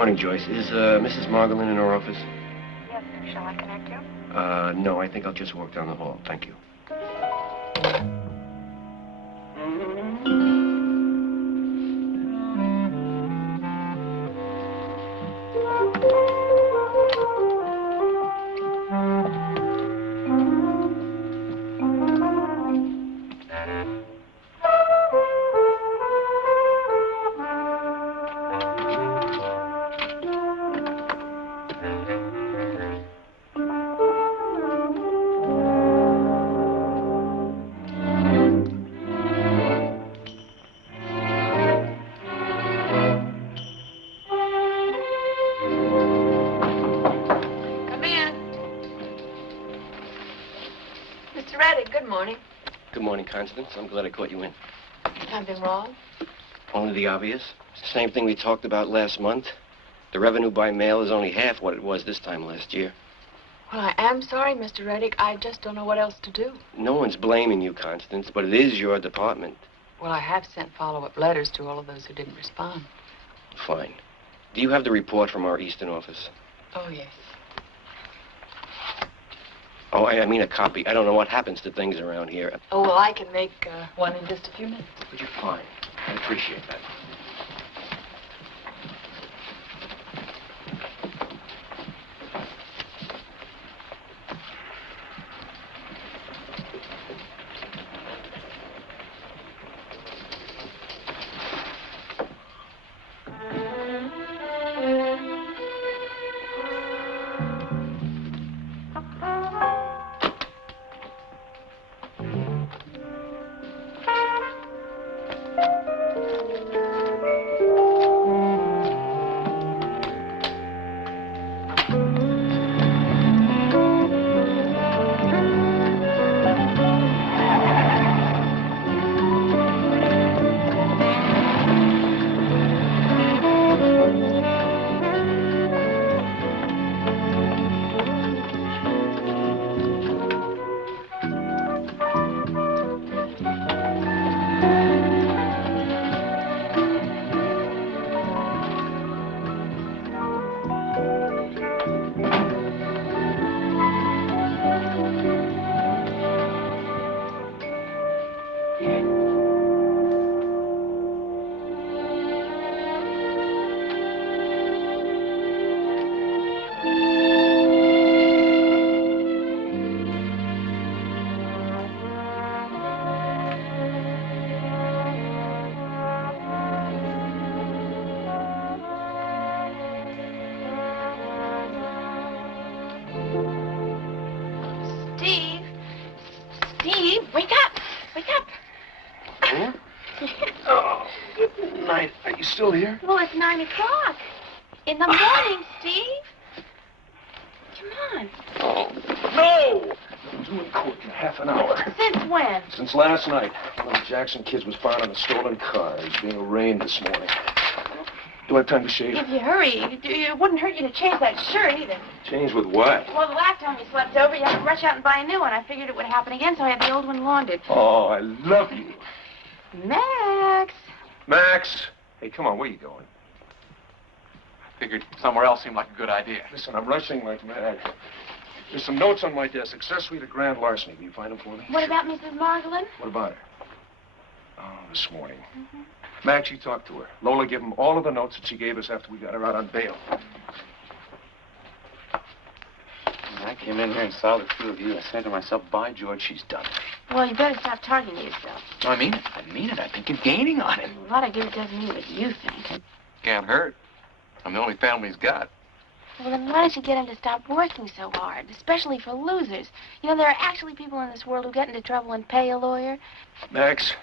morning, Joyce. Is Mrs. Margolin in her office? Yes, sir. Shall I connect you? No, I think I'll just walk down the hall. Thank you. Good morning, Constance. I'm glad I caught you in. Something wrong? Only the obvious. It's the same thing we talked about last month. The revenue by mail is only half what it was this time last year. Well, I am sorry, Mr. Reddick. I just don't know what else to do. No one's blaming you, Constance, but it is your department. Well, I have sent follow-up letters to all of those who didn't respond. Fine. Do you have the report from our Eastern office? Oh, yes. Oh, I mean a copy. I don't know what happens to things around here. Oh, well, I can make one in just a few minutes. Would you fine? I appreciate that. Still here? Well, it's 9 o'clock. In the morning, Steve. Come on. Oh, no! I'm due in court in half an hour. Since when? Since last night. One of the Jackson kids was found in a stolen car. He's being arraigned this morning. Do I have time to shave? If you hurry, it wouldn't hurt you to change that shirt either. Change with what? Well, the last time you slept over, you had to rush out and buy a new one. I figured it would happen again, so I had the old one laundered. Oh, I love you. Max. Max! Hey, come on, where you going? I figured somewhere else seemed like a good idea. Listen, I'm rushing like mad. There's some notes on my desk. Accessory to grand larceny. Can you find them for me? What about Mrs. Margolin? What about her? Oh, this morning. Max, you talked to her. Lola gave him all of the notes that she gave us after we got her out on bail. When I came in here and saw the two of you, I said to myself, by George, she's done. Well, you better stop talking to yourself. No, I mean it. I mean it. I think you're gaining on him. A lot of good doesn't mean what you think. Can't hurt. I'm the only family he's got. Well, then why don't you get him to stop working so hard, especially for losers? You know, there are actually people in this world who get into trouble and pay a lawyer. Max,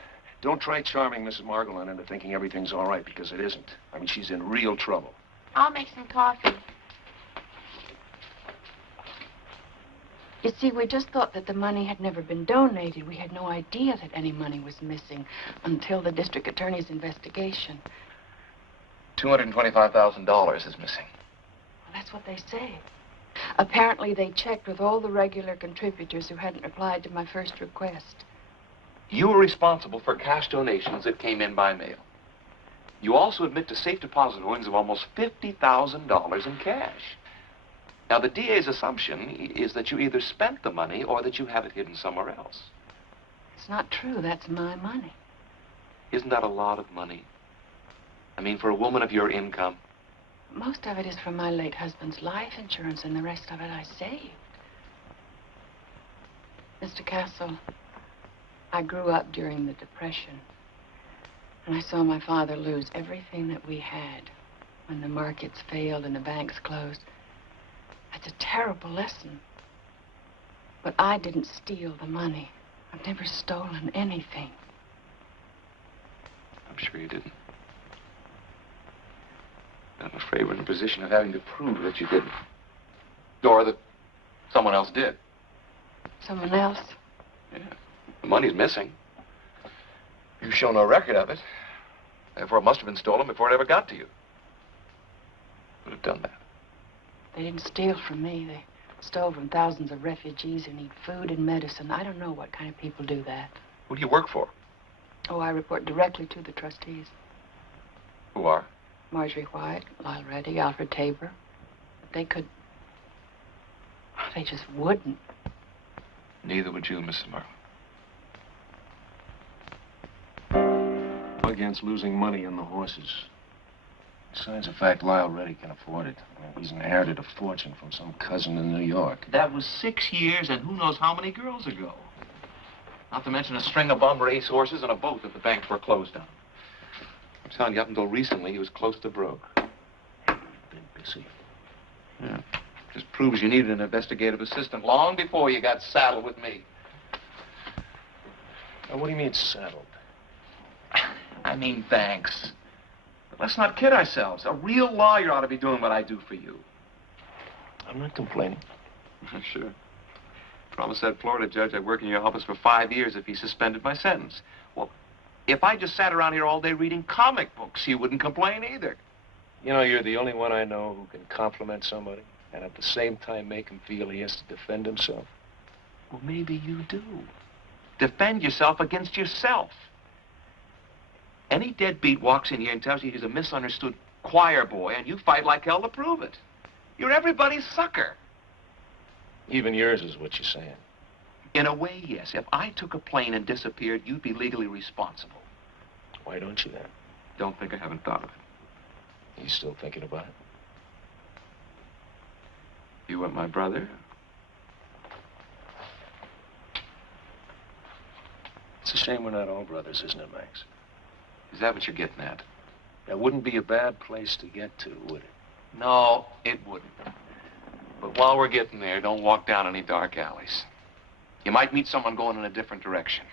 don't try charming Mrs. Margolin into thinking everything's all right, because it isn't. I mean, she's in real trouble. I'll make some coffee. You see, we just thought that the money had never been donated. We had no idea that any money was missing until the district attorney's investigation. $225,000 is missing. Well, that's what they say. Apparently, they checked with all the regular contributors who hadn't replied to my first request. You were responsible for cash donations that came in by mail. You also admit to safe deposit holdings of almost $50,000 in cash. Now, the DA's assumption is that you either spent the money or that you have it hidden somewhere else. It's not true. That's my money. Isn't that a lot of money? I mean, for a woman of your income. Most of it is from my late husband's life insurance, and the rest of it I saved. Mr. Castle, I grew up during the Depression, and I saw my father lose everything that we had when the markets failed and the banks closed. That's a terrible lesson. But I didn't steal the money. I've never stolen anything. I'm sure you didn't. I'm afraid we're in a position of having to prove that you didn't. Or that someone else did. Someone else? Yeah. The money's missing. You show no record of it. Therefore, it must have been stolen before it ever got to you. Would have done that. They didn't steal from me. They stole from thousands of refugees who need food and medicine. I don't know what kind of people do that. Who do you work for? Oh, I report directly to the trustees. Who are? Marjorie White, Lyle Reddy, Alfred Tabor. But they could... They just wouldn't. Neither would you, Mrs. Merle. Against losing money on the horses. Besides the fact Lyle Reddy can afford it. I mean, he's inherited a fortune from some cousin in New York. That was 6 years and who knows how many girls ago. Not to mention a string of bum race horses and a boat that the bank foreclosed on. I'm telling you, up until recently, he was close to broke. Been busy. Yeah. Just proves you needed an investigative assistant long before you got saddled with me. Now, what do you mean, saddled? I mean, thanks. But let's not kid ourselves. A real lawyer ought to be doing what I do for you. I'm not complaining. Sure. Promised that Florida judge I'd work in your office for 5 years if he suspended my sentence. Well, if I just sat around here all day reading comic books, you wouldn't complain either. You know, you're the only one I know who can compliment somebody and at the same time make him feel he has to defend himself. Well, maybe you do. Defend yourself against yourself. Any deadbeat walks in here and tells you he's a misunderstood choir boy, and you fight like hell to prove it. You're everybody's sucker. Even yours is what you're saying. In a way, yes. If I took a plane and disappeared, you'd be legally responsible. Why don't you then? Don't think I haven't thought of it. You still thinking about it? You want my brother? It's a shame we're not all brothers, isn't it, Max? Is that what you're getting at? That wouldn't be a bad place to get to, would it? No, it wouldn't. But while we're getting there, don't walk down any dark alleys. You might meet someone going in a different direction.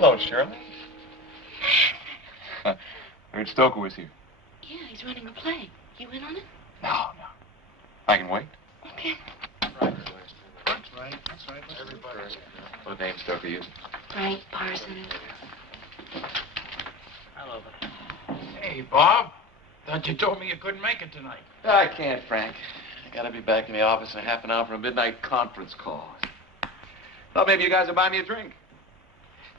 Hello, Shirley. I heard Stoker was here. Yeah, he's running a play. You in on it? No. I can wait. Okay. That's right. Everybody. What name Stoker using? Frank Parsons. Hello. Hey, Bob. Thought you told me you couldn't make it tonight. I can't, Frank. I gotta be back in the office in half an hour for a midnight conference call. Thought maybe you guys would buy me a drink.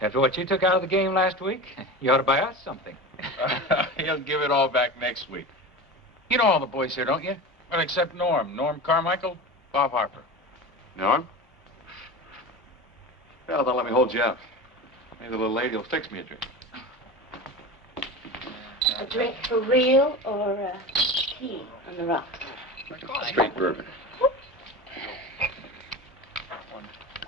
After what you took out of the game last week, you ought to buy us something. He'll give it all back next week. You know all the boys here, don't you? Well, except Norm. Norm Carmichael, Bob Harper. Norm? Well, don't let me hold you up. Maybe the little lady will fix me a drink. A drink for real or tea on the rocks? Straight bourbon.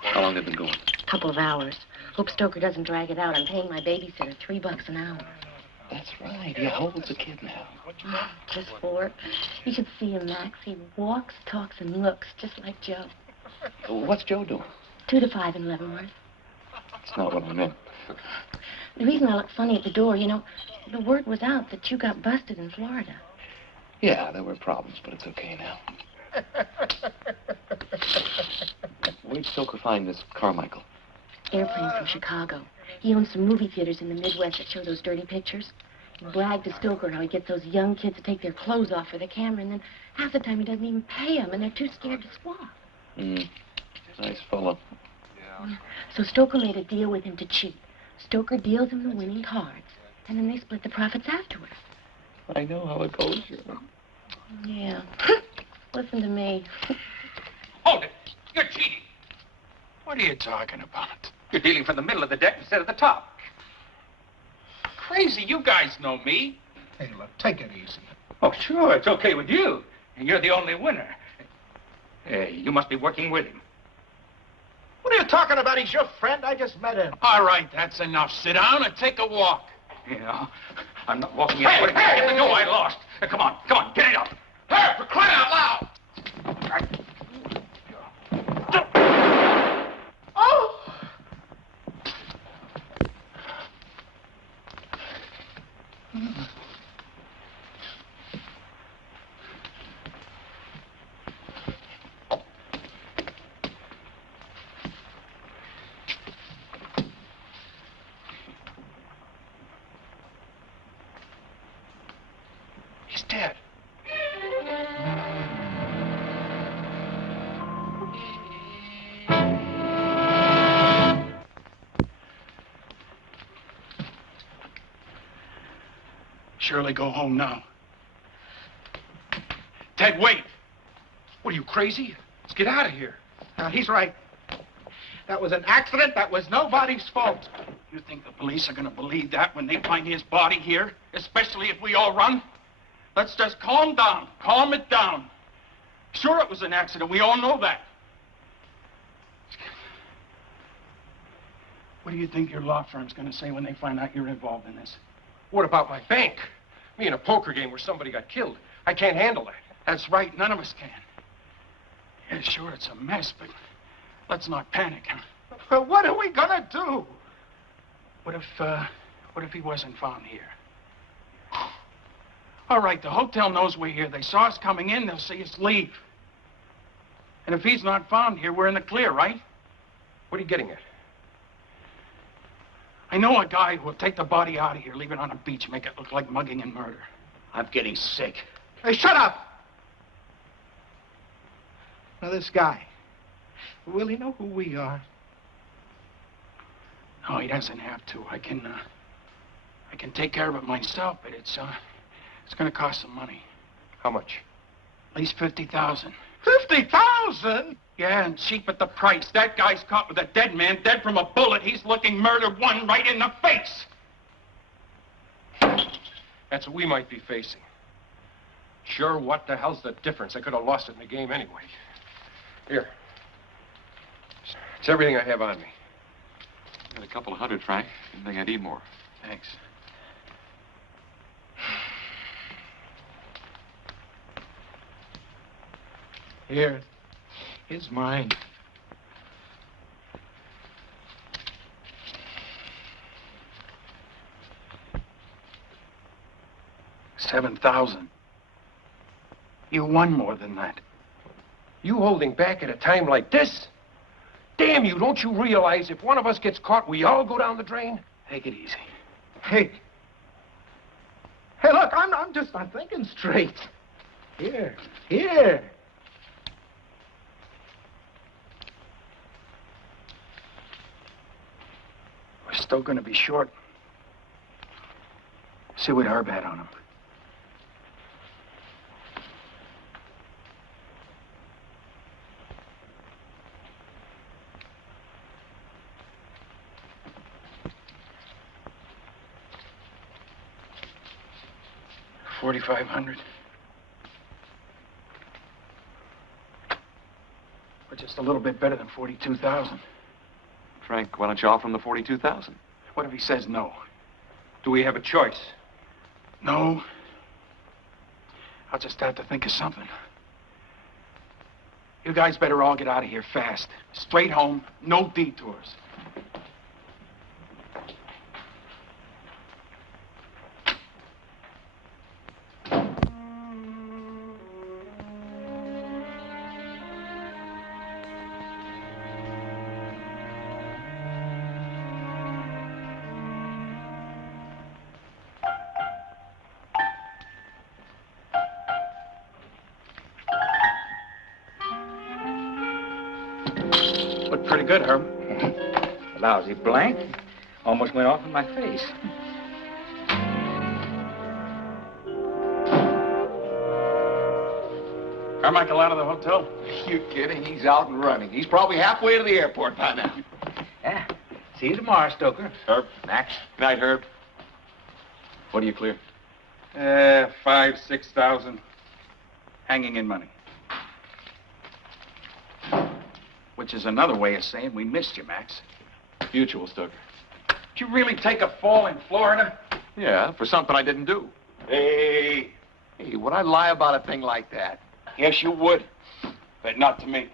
How long have they been going? Couple of hours. Hope Stoker doesn't drag it out. I'm paying my babysitter $3 an hour. That's right. He holds a kid now. Just 4. You should see him, Max. He walks, talks, and looks just like Joe. What's Joe doing? 2 to 5 in Leavenworth. That's not what I meant. The reason I look funny at the door, you know, the word was out that you got busted in Florida. Yeah, there were problems, but it's okay now. Where'd Stoker find this Carmichael? Airplane from Chicago. He owns some movie theaters in the Midwest that show those dirty pictures. He bragged to Stoker how he gets those young kids to take their clothes off for the camera, and then half the time he doesn't even pay them, and they're too scared to swap. Nice fellow. So Stoker made a deal with him to cheat. Stoker deals him the winning cards, and then they split the profits afterwards. I know how it goes, Shirley. Yeah. Listen to me. Hold it. You're cheating. What are you talking about? You're dealing from the middle of the deck instead of the top. Crazy, you guys know me. Hey, look, take it easy. Oh, sure, it's okay with you. And you're the only winner. Hey, you must be working with him. What are you talking about? He's your friend. I just met him. All right, that's enough. Sit down and take a walk. Yeah, I'm not walking anywhere. Get the dough I lost. Come on, get it up. Hey, for crying out loud! Oh! He's dead. Shirley, go home now. Ted, wait. What, are you crazy? Let's get out of here. He's right. That was an accident. That was nobody's fault. You think the police are going to believe that when they find his body here? Especially if we all run? Let's just calm down. Calm it down. Sure, it was an accident. We all know that. What do you think your law firm's going to say when they find out you're involved in this? What about my bank? Me in a poker game where somebody got killed. I can't handle that. That's right. None of us can. Yeah, sure, it's a mess, but let's not panic. But what are we going to do? What if he wasn't found here? All right, the hotel knows we're here. They saw us coming in. They'll see us leave. And if he's not found here, we're in the clear, right? What are you getting at? I know a guy who will take the body out of here, leave it on a beach, make it look like mugging and murder. I'm getting sick. Hey, shut up! Now, this guy, will he know who we are? No, he doesn't have to. I can take care of it myself, but it's going to cost some money. How much? At least $50,000. 50,000? Yeah, and cheap at the price. That guy's caught with a dead man, dead from a bullet. He's looking murder one right in the face. That's what we might be facing. Sure, what the hell's the difference? I could have lost it in the game anyway. Here. It's everything I have on me. Got a couple of $100, Frank. Didn't think I'd need more. Thanks. Here's mine. $7,000. You won more than that. You holding back at a time like this? Damn you, don't you realize if one of us gets caught, we all go down the drain? Take it easy. Hey, look, I'm just not thinking straight. Here. We're still going to be short. See what Herb had on him. $4,500. But just a little bit better than 42,000. Frank, why don't you offer him the 42,000? What if he says no? Do we have a choice? No. I'll just have to think of something. You guys better all get out of here fast. Straight home, no detours. Looked pretty good, Herb. Lousy blank. Almost went off in my face. Carmichael out of the hotel? You kidding? He's out and running. He's probably halfway to the airport by now. Yeah. See you tomorrow, Stoker. Herb. Max. Good night, Herb. What do you clear? 5,000-6,000. Hanging in money. Which is another way of saying we missed you, Max. Mutual, Stoker. Did you really take a fall in Florida? Yeah, for something I didn't do. Hey, Would I lie about a thing like that? yes, you would. But not to me.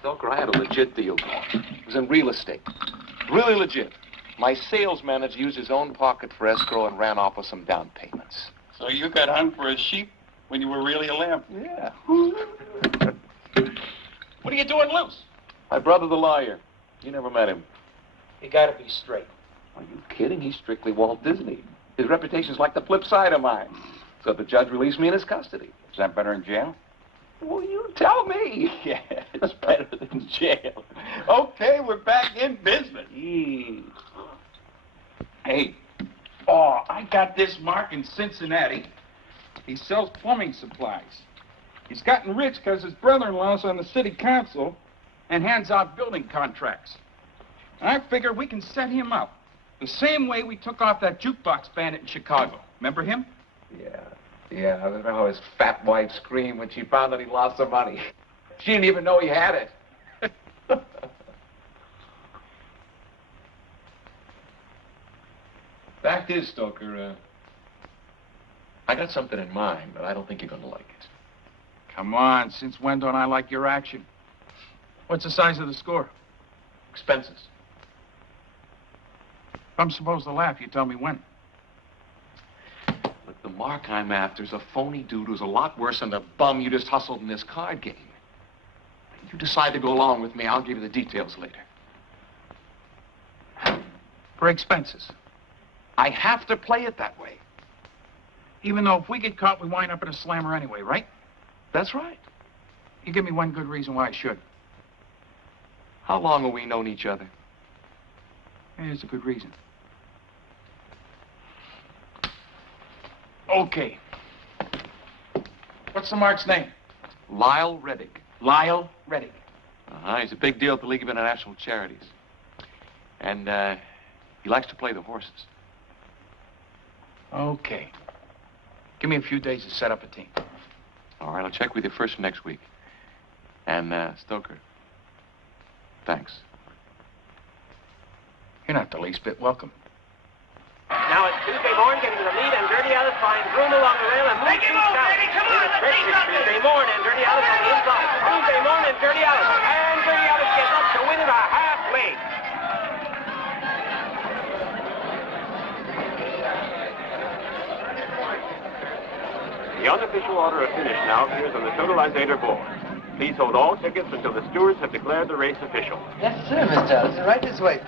Stoker, I had a legit deal going. It was in real estate. Really legit. My sales manager used his own pocket for escrow and ran off with some down payments. So you got hung for a sheep when you were really a lamb? Yeah. What are you doing loose? My brother, the lawyer. You never met him. You gotta be straight. Are you kidding? He's strictly Walt Disney. His reputation's like the flip side of mine. So the judge released me in his custody. Is that better in jail? Well, you tell me. Yeah, it's better than jail. Okay, we're back in business. Hey, I got this Mark in Cincinnati. He sells plumbing supplies. He's gotten rich because his brother-in-law's on the city council and hands out building contracts. And I figure we can set him up the same way we took off that jukebox bandit in Chicago. Remember him? Yeah, I remember how his fat wife screamed when she found that he lost some money. She didn't even know he had it. Fact is, Stoker, I got something in mind, but I don't think you're going to like it. Come on, since when don't I like your action? What's the size of the score? Expenses. If I'm supposed to laugh, you tell me when. Look, the Mark I'm after's a phony dude who's a lot worse than the bum you just hustled in this card game. If you decide to go along with me, I'll give you the details later. For expenses. I have to play it that way. Even though if we get caught, we wind up in a slammer anyway, right? That's right. You give me one good reason why I should. How long have we known each other? Here's a good reason. Okay. What's the Mark's name? Lyle Reddick. Lyle Reddick. He's a big deal at the League of International Charities. And, he likes to play the horses. Okay. Give me a few days to set up a team. All right, I'll check with you first next week. And, Stoker, thanks. You're not the least bit welcome. Now it's Tuesday Morn getting the lead, and Dirty Alice finds room along the rail and moves to baby, come on, Tuesday Morn and Dirty Alice on the inside. Tuesday Morn and Dirty Alice. And Dirty Alice gets up to win it a half length. The unofficial order of finish now appears on the totalizator board. Please hold all tickets until the stewards have declared the race official. Yes, sir, Mr. Allison. Right this way.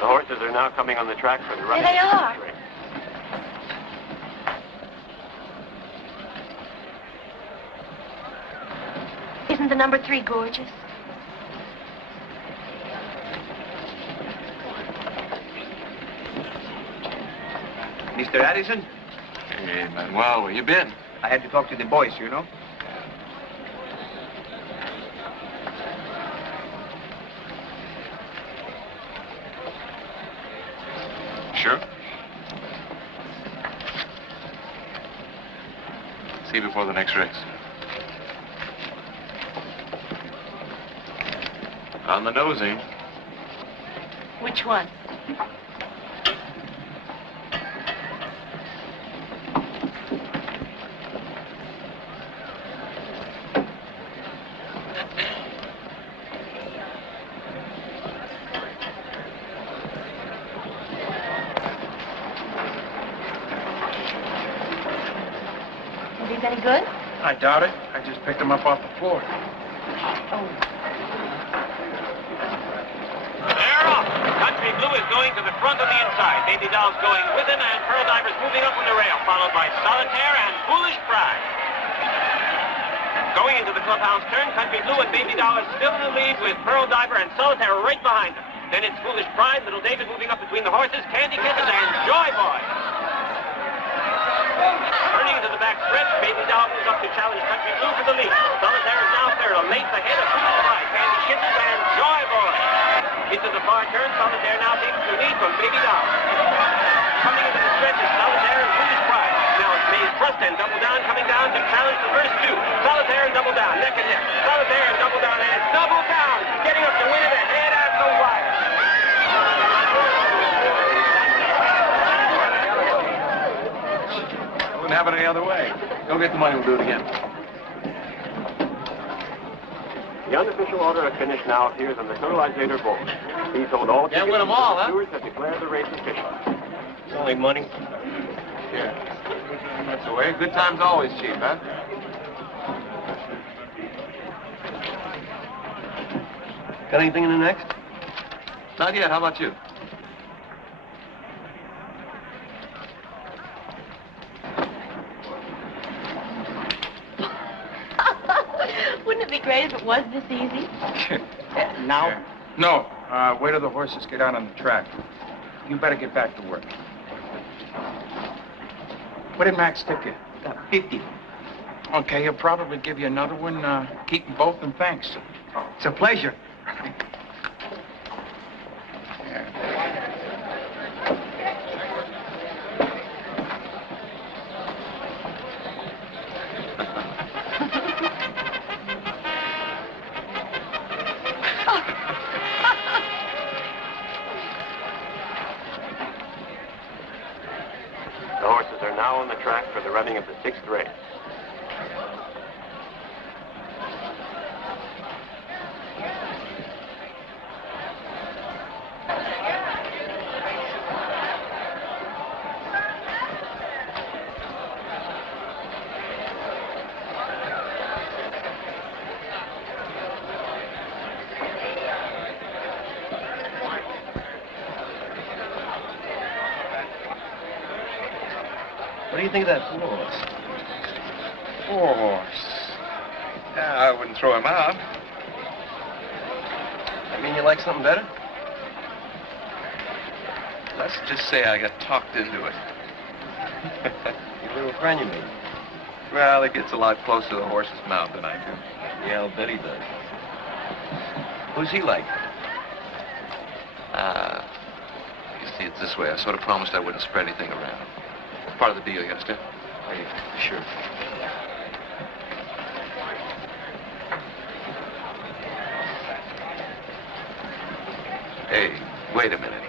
The horses are now coming on the track for the There running. they are. Race. Isn't the number 3 gorgeous? Mr. Addison? Hey, Manuel, where you been? I had to talk to the boys, you know. sure? See you before the next race. On the nosing. Which one? Are these any good? I doubt it. I just picked them up off the floor. Oh. They're off. Country Blue is going to the front of the inside. Baby Doll's going with him, and Pearl Diver's moving up on the rail, followed by Solitaire and Foolish Pride. Going into the clubhouse turn, Country Blue and Baby Doll are still in the lead with Pearl Diver and Solitaire right behind them. Then it's Foolish Pride, Little David moving up between the horses, Candy Kisses, and Joy Boy. Turning into the back stretch, Baby Doll moves up to challenge Country Blue for the lead. Solitaire is now third, a length ahead of Foolish Pride, Candy Kisses, and Joy Boy. Into the far turn, Solitaire now takes the lead from Baby Doll. Coming into the stretch is Solitaire and Foolish Pride. Now it's Maze Trust and Double Down coming down to challenge the first two. Solitaire and Double Down, neck and neck. Solitaire and Double Down, and Double Down getting up to win it ahead at the wire. Wouldn't have it any other way. Go get the money, we'll do it again. The unofficial order of finish now appears on the totalizer board. He told all Can't win them all, huh? stewards have declared the race official. It's only money. Yeah. That's the way. Good time's always cheap, huh? Got anything in the next? Not yet. How about you? Wouldn't it be great if it was this easy? Now? No. Wait till the horses get out on the track. You better get back to work. What did Max tip you? 50. Okay, he'll probably give you another one. Keep them both, and thanks. It's a pleasure. The horses are now on the track for the running of the sixth race. What do you think of that four horse? Four horse. Yeah, I wouldn't throw him out. I mean, you like something better? Let's just say I got talked into it. Your little friend, you mean? Well, he gets a lot closer to the horse's mouth than I do. Yeah, I'll bet he does. Who's he like? You see, it's this way. I sort of promised I wouldn't spread anything around. It's part of the deal, you understand? Hey, sure. Hey, wait a minute.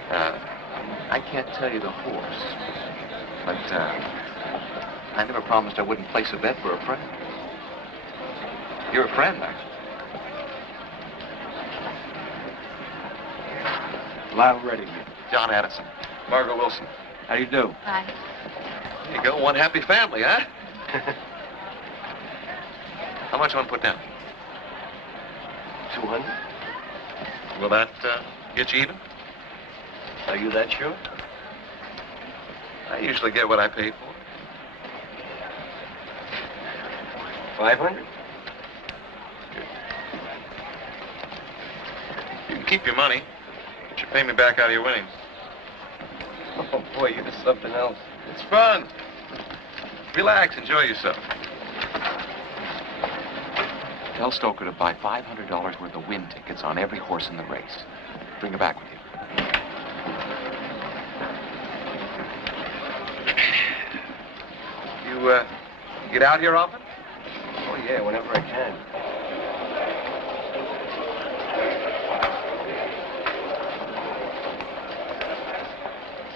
I can't tell you the horse, but I never promised I wouldn't place a bet for a friend. You're a friend, aren't you? Lyle Reddy. John Addison. Margot Wilson. How do you do? Hi. There you go, one happy family, huh? How much you want to put down? 200? Will that get you even? Are you that sure? I usually get what I pay for. 500? You can keep your money, but you pay me back out of your winnings. Oh, boy, you're something else. It's fun. Relax, enjoy yourself. Tell Stoker to buy $500 worth of win tickets on every horse in the race. Bring her back with you. You get out here often? Oh, yeah, whenever I can.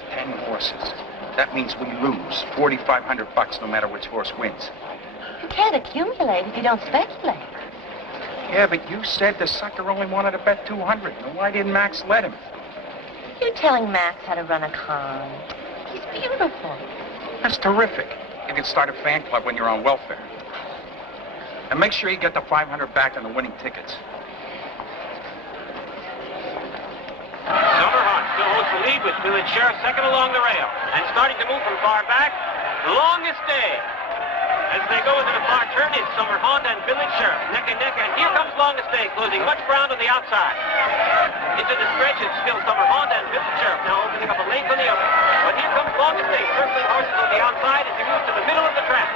10 horses. That means we lose $4,500 no matter which horse wins. You can't accumulate if you don't speculate. Yeah, but you said the sucker only wanted to bet 200. Now, why didn't Max let him? You're telling Max how to run a con. He's beautiful. That's terrific. You can start a fan club when you're on welfare. And make sure you get the $500 back on the winning tickets. Summer Hunt still holds the lead with Village Sheriff second along the rail. And starting to move from far back, Longest Day. As they go into the far turn, it's Summer Hunt and Village Sheriff neck and neck. And here comes Longest Day, closing much ground on the outside. Into the stretch, it's still Summer Hunt and Village Sheriff now opening up a lane for the other. But here comes Longest Day, circling horses on the outside as he moves to the middle of the track.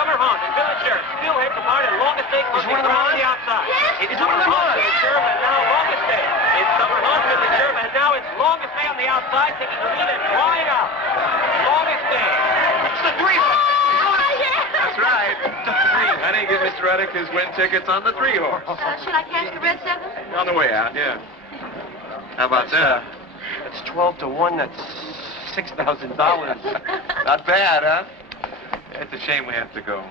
Summer Hunt and Village Sheriff still heads apart, and Longest Day closing ground on the outside. Yes, it's Summer Hunt, Village Sheriff, and now Longest Day. It's Summer Hunt, Village Sheriff, and now it's Longest Day on the outside, taking the lead and drawing out. Longest Day. It's the three. That's right. Honey, give Mr. Reddick his win tickets on the 3-horse. Should I cash the red 7? On the way out, yeah. How about that? That's 12 to 1. That's $6,000. Not bad, huh? It's a shame we have to go.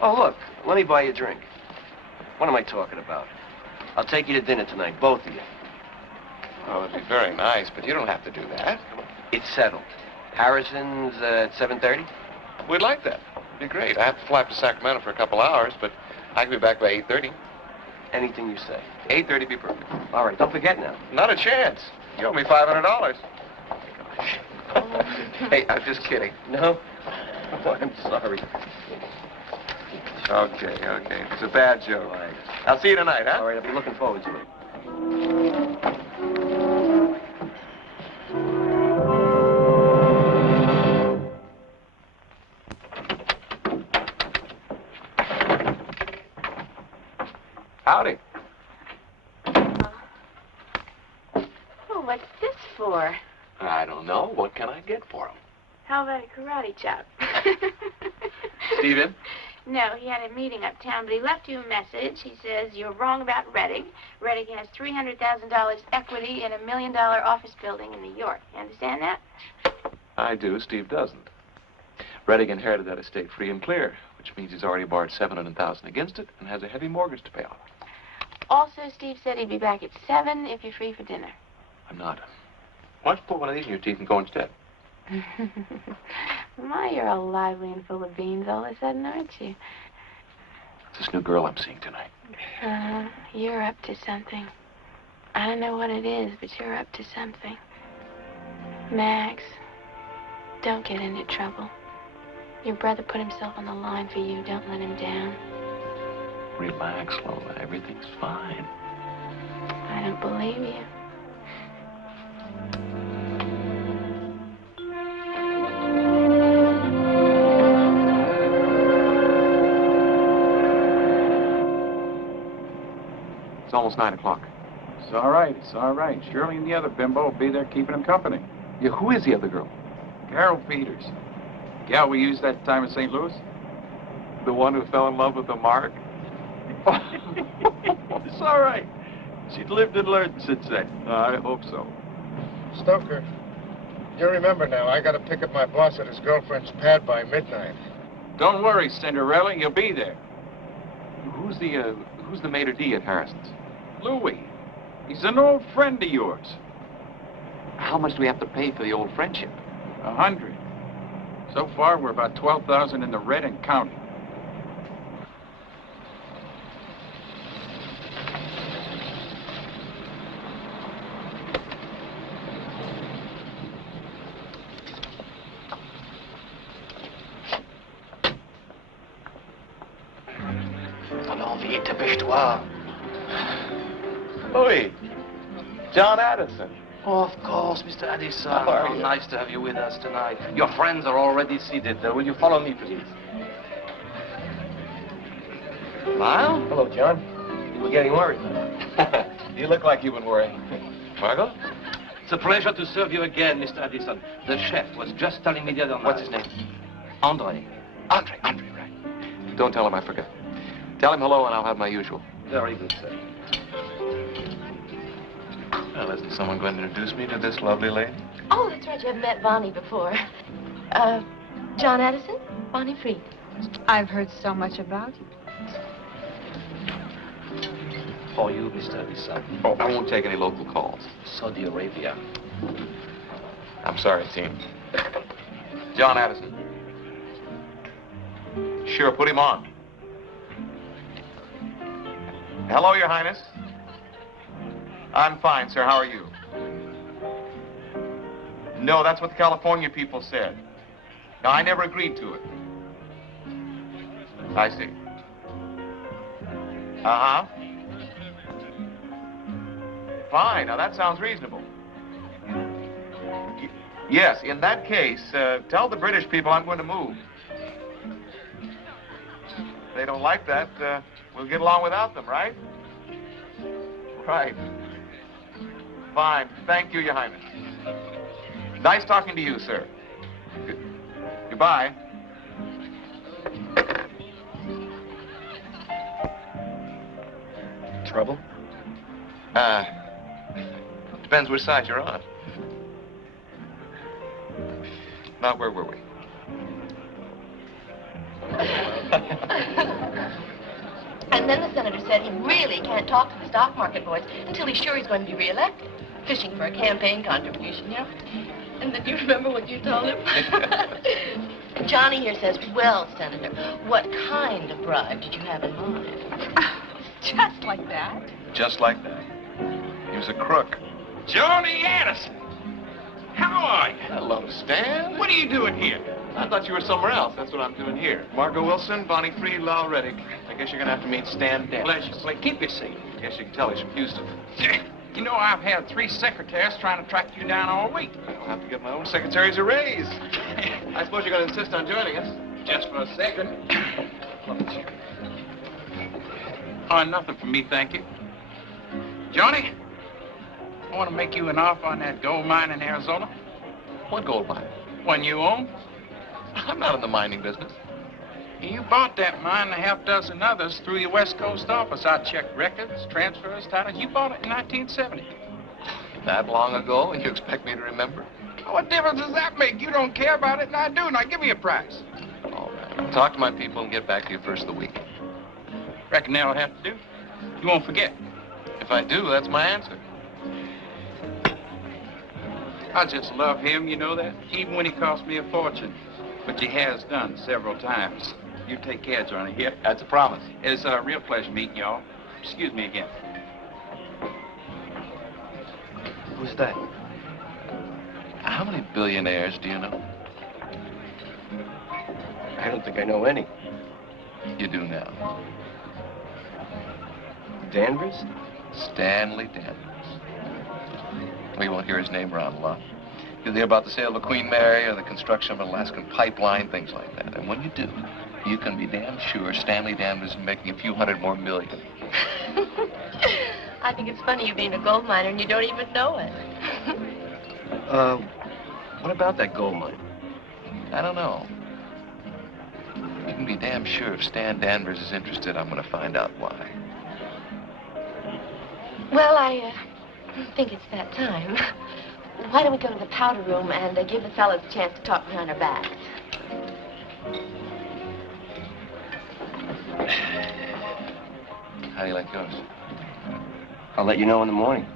Oh, look. Let me buy you a drink. What am I talking about? I'll take you to dinner tonight, both of you. Oh, it'd be very nice, but you don't have to do that. It's settled. Harrison's at 7:30? We'd like that. It'd be great. I have to fly up to Sacramento for a couple hours, but I can be back by 8:30. Anything you say. 8:30 be perfect. All right, don't forget now. Not a chance. You owe me $500. Hey, I'm just kidding. No? Oh, I'm sorry. Okay. It's a bad joke. All right. I'll see you tonight, huh? All right, I'll be looking forward to it. Howdy. Oh, what's this for? I don't know. What can I get for him? How about a karate chop? Steve in? No, he had a meeting uptown, but he left you a message. He says you're wrong about Reddick. Reddick has $300,000 equity in $1 million office building in New York. You understand that? I do. Steve doesn't. Reddick inherited that estate free and clear, which means he's already borrowed $700,000 against it and has a heavy mortgage to pay off. Also, Steve said he'd be back at 7 if you're free for dinner. I'm not. Why don't you put one of these in your teeth and go instead? My, you're all lively and full of beans all of a sudden, aren't you? It's this new girl I'm seeing tonight. You're up to something. I don't know what it is, but you're up to something. Max, don't get into trouble. Your brother put himself on the line for you. Don't let him down. Relax, Lola. Everything's fine. I don't believe you. It's almost 9 o'clock. It's all right. Shirley and the other bimbo will be there keeping him company. Yeah, who is the other girl? Carol Peters. Gal we used that time in St. Louis? The one who fell in love with the Mark? It's all right. She's lived and learned since then. I hope so. Stoker, you remember now, I gotta pick up my boss at his girlfriend's pad by midnight. Don't worry, Cinderella, you'll be there. Who's the maitre d' at Harrison's? Louis. He's an old friend of yours. How much do we have to pay for the old friendship? 100. So far, we're about 12,000 in the red and counting. Louis, John Addison. Oh, of course, Mr. Addison. How are you? Nice to have you with us tonight. Your friends are already seated. Will you follow me, please? Lyle? Hello, John. You were getting worried. You look like you've been worrying. Margot? It's a pleasure to serve you again, Mr. Addison. The chef was just telling me the other night. What's his name? Andre. Andre, right. Don't tell him I forgot. Tell him hello and I'll have my usual. Very good, sir. Well, isn't someone going to introduce me to this lovely lady? Oh, that's right. You haven't met Bonnie before. John Addison, Bonnie Freed. I've heard so much about you. For you, Mr. Addison. Oh, I won't take any local calls. Saudi Arabia. I'm sorry, team. John Addison. Sure, put him on. Hello, Your Highness. I'm fine, sir. How are you? No, that's what the California people said. No, I never agreed to it. I see. Uh-huh. Fine. Now, that sounds reasonable. Yes, in that case, tell the British people I'm going to move. If they don't like that, we'll get along without them, right? Right. Fine. Thank you, Your Highness. Nice talking to you, sir. Goodbye. Trouble? Depends which side you're on. Now, where were we? And then the senator said he really can't talk to the stock market boys until he's sure he's going to be reelected. Fishing for a campaign contribution, you know? And then you remember what you told him? Johnny here says, well, Senator, what kind of bribe did you have in mind? Just like that? Just like that. He was a crook. Johnny Addison. How are you? Hello, Stan. What are you doing here? I thought you were somewhere else. That's what I'm doing here. Margot Wilson, Bonnie Freed, Lyle Reddick. I guess you're going to have to meet Stan Dent. Pleasure. Keep your seat. I guess you can tell he's from Houston. You know, I've had 3 secretaries trying to track you down all week. I'll have to give my own secretaries a raise. I suppose you're going to insist on joining us. Just for a second. Oh, nothing for me, thank you. Johnny, I want to make you an offer on that gold mine in Arizona. What gold mine? One you own. I'm not in the mining business. You bought that mine and a half dozen others through your West Coast office. I checked records, transfers, titles. You bought it in 1970. That long ago, and you expect me to remember? What difference does that make? You don't care about it, and I do. Now, give me a price. All right. I'll talk to my people and get back to you first of the week. Reckon that'll have to do. You won't forget. If I do, that's my answer. I just love him, you know that? Even when he cost me a fortune. But he has done several times. You take care, Johnny, here. That's a promise. It's a real pleasure meeting y'all. Excuse me again. Who's that? How many billionaires do you know? I don't think I know any. You do now. Danvers? Stanley Danvers. We won't hear his name around a lot. You'll hear about the sale of a Queen Mary or the construction of an Alaskan pipeline, things like that. And when you do, you can be damn sure Stanley Danvers is making a few hundred more million. I think it's funny you being a gold miner and you don't even know it. What about that gold mine? I don't know. You can be damn sure if Stan Danvers is interested, I'm going to find out why. Well, I think it's that time. Why don't we go to the powder room and give the fellas a chance to talk behind our backs? How do you like yours? I'll let you know in the morning.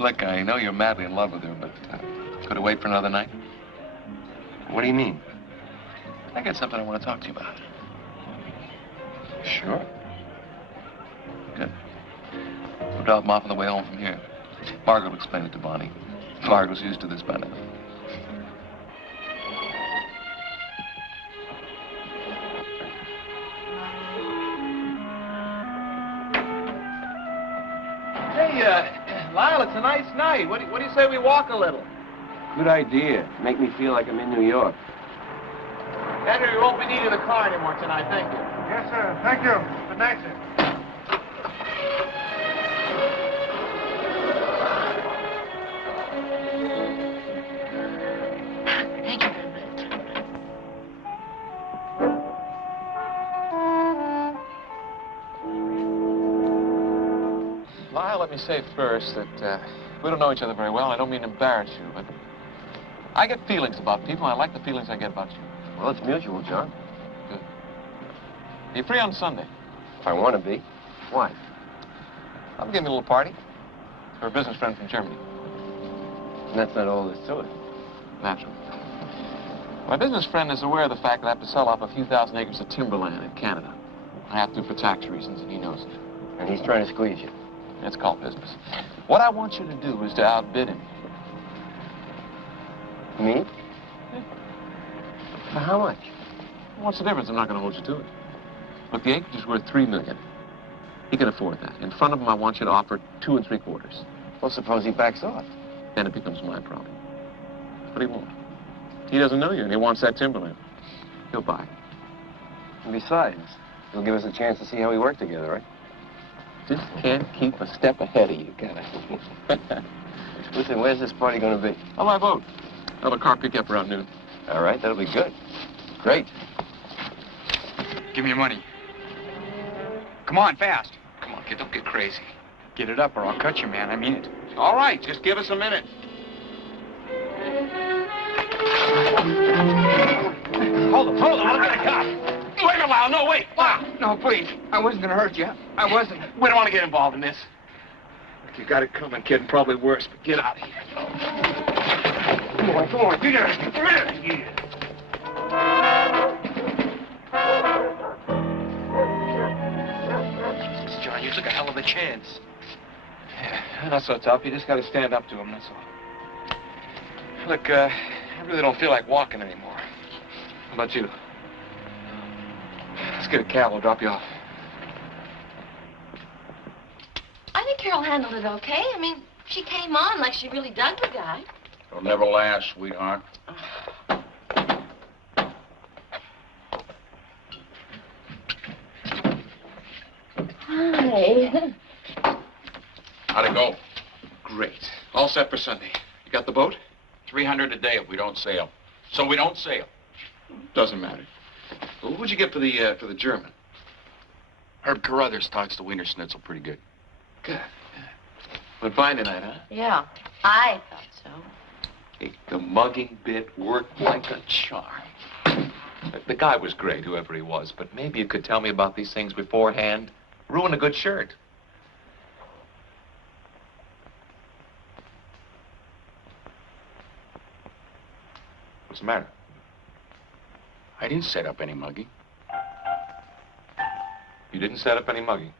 Look, I know you're madly in love with her, but could it wait for another night? What do you mean? I got something I want to talk to you about. Sure. Good. We'll drop him off on the way home from here. Margaret will explain it to Bonnie. Margaret's used to this by now. Hey, Lyle, it's a nice night. What do you say we walk a little? Good idea. Make me feel like I'm in New York. Henry, we won't be needing the car anymore tonight, thank you. Yes, sir. Thank you. Good night, sir. Thank you very much. let me say first that we don't know each other very well. I don't mean to embarrass you, but I get feelings about people. I like the feelings I get about you. Well, it's mutual, John. Good. Are you free on Sunday? If I want to be. Why? I'm giving a little party for a business friend from Germany. And that's not all there's to it. Naturally. My business friend is aware of the fact that I have to sell off a few thousand acres of timberland in Canada. I have to for tax reasons, and he knows it. And he's trying to squeeze you. It's called business. What I want you to do is to outbid him. Me? For how much? What's the difference? I'm not going to hold you to it. Look, the acreage is worth $3 million. He can afford that. In front of him, I want you to offer 2 3/4. Well, suppose he backs off. Then it becomes my problem. But he won't. He doesn't know you, and he wants that timberland. He'll buy. And besides, he'll give us a chance to see how we work together, right? Just can't keep a step ahead of you, can I? Listen, where's this party going to be? On my boat. I'll have a car pick you up around noon. All right, that'll be good. Great. Give me your money. Come on, fast. Come on, kid, don't get crazy. Get it up or I'll cut you, man. I mean it. All right, just give us a minute. Hold on, I'll get a cop. Wait a while, no, wait. Wow. No, please. I wasn't going to hurt you. I wasn't. We don't want to get involved in this. Look, you got it coming, kid, and probably worse, but get out of here. Come on, get out of here. Jesus, John, you took a hell of a chance. Yeah, not so tough. You just got to stand up to him, that's all. Look, I really don't feel like walking anymore. How about you? Let's get a cab. I'll drop you off. I think Carol handled it okay. I mean, she came on like she really dug the guy. It'll never last, sweetheart. Hi. How'd it go? Great. All set for Sunday. You got the boat? 300 a day if we don't sail. So we don't sail. Doesn't matter. Well, what'd you get for the German? Herb Carruthers talks to Wiener Schnitzel pretty good. Good. Went fine tonight, huh? Yeah, I thought so. Hey, the mugging bit worked like a charm. The guy was great, whoever he was, but maybe you could tell me about these things beforehand. Ruin a good shirt. What's the matter? I didn't set up any mugging. You didn't set up any mugging?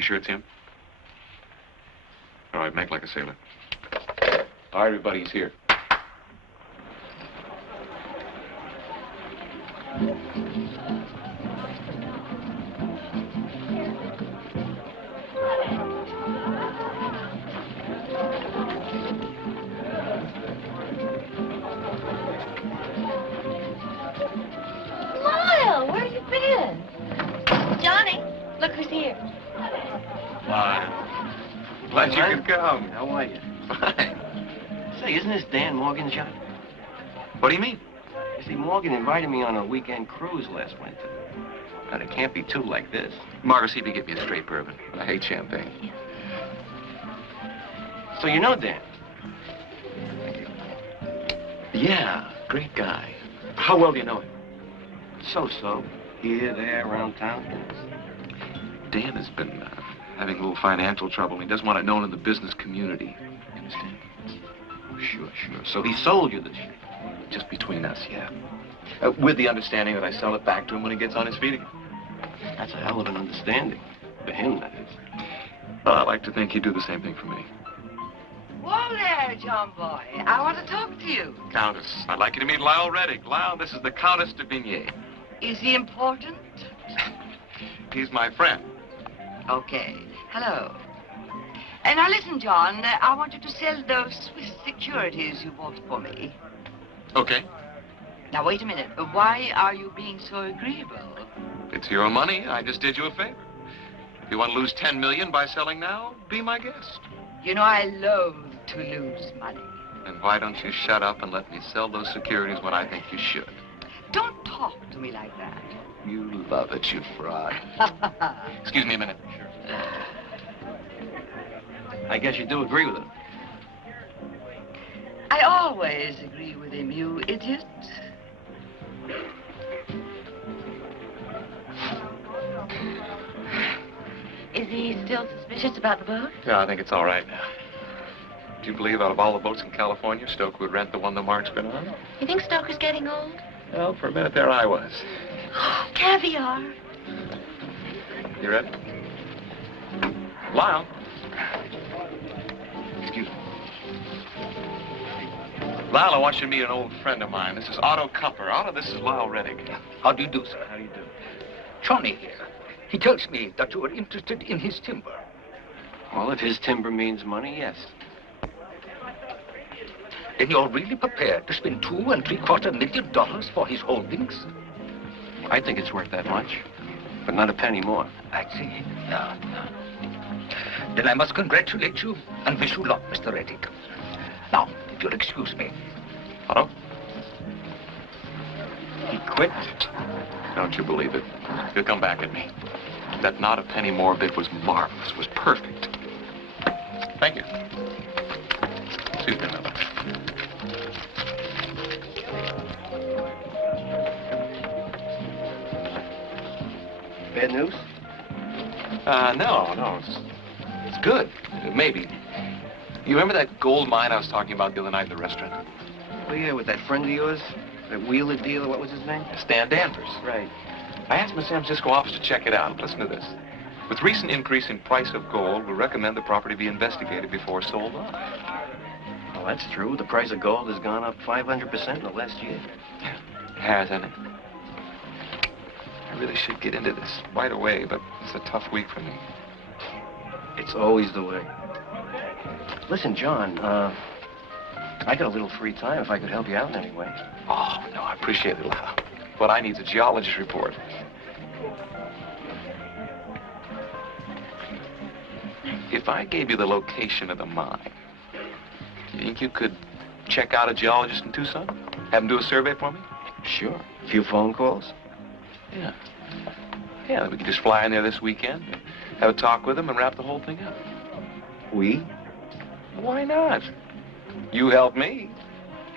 Sure it's him? All right, make like a sailor. All right, everybody's here. Lyle, where you been? Johnny, look who's here. Glad you could come. How are you? Fine. Say, isn't this Dan Morgan's yacht? What do you mean? You see, Morgan invited me on a weekend cruise last winter. But it can't be two like this. Margot, see if you get me a straight bourbon. I hate champagne. So you know Dan? Yeah, great guy. How well do you know him? So-so. Here, there, around town. Dan has been having a little financial trouble. He doesn't want it known in the business community. You understand? Oh, sure. So he sold you this shit? Just between us, yeah. With the understanding that I sell it back to him when he gets on his feet again. That's a hell of an understanding. For him, that is. Well, I like to think he'd do the same thing for me. Whoa there, John boy. I want to talk to you. Countess, I'd like you to meet Lyle Reddick. Lyle, this is the Countess de Vigny. Is he important? He's my friend. Okay. Hello. And now listen, John, I want you to sell those Swiss securities you bought for me. Okay. Now, wait a minute. Why are you being so agreeable? It's your money. I just did you a favor. If you want to lose $10 million by selling now, be my guest. You know, I loathe to lose money. Then why don't you shut up and let me sell those securities when I think you should? Don't talk to me like that. You love it, you fraud. Excuse me a minute. I guess you do agree with him. I always agree with him, you idiot. Is he still suspicious about the boat? Yeah, I think it's all right now. Do you believe out of all the boats in California, Stoker would rent the one the Mark's been on? You think Stoker's getting old? Well, for a minute there I was. Caviar. You ready? Lyle. Excuse me. Lyle, I want you to meet an old friend of mine. This is Otto Kupper. Otto, this is Lyle Reddick. How do you do, sir? How do you do? Johnny here. He tells me that you are interested in his timber. Well, if his timber means money, yes. Then you're really prepared to spend $2.75 million for his holdings? I think it's worth that much, but not a penny more. I see. No. Then I must congratulate you and wish you luck, Mr. Reddick. Now, if you'll excuse me. Otto? He quit? Don't you believe it? He'll come back at me. That not a penny more bid was marvelous, was perfect. Thank you. Excuse me a minute. Bad news? No. It's good. Maybe. You remember that gold mine I was talking about the other night at the restaurant? Oh, yeah, with that friend of yours? That wheeler dealer, what was his name? Stan Danvers. Right. I asked my San Francisco office to check it out. Listen to this. With recent increase in price of gold, we recommend the property be investigated before sold off. Well, that's true. The price of gold has gone up 500% in the last year. It has, hasn't it? I really should get into this right away, but it's a tough week for me. It's always the way. Listen, John, I got a little free time if I could help you out in any way. Oh, no, I appreciate it, Lyle. What I need is a geologist report. If I gave you the location of the mine, do you think you could check out a geologist in Tucson? Have him do a survey for me? Sure. A few phone calls? Yeah. Yeah, we could just fly in there this weekend, have a talk with him, and wrap the whole thing up. We? Why not? You help me.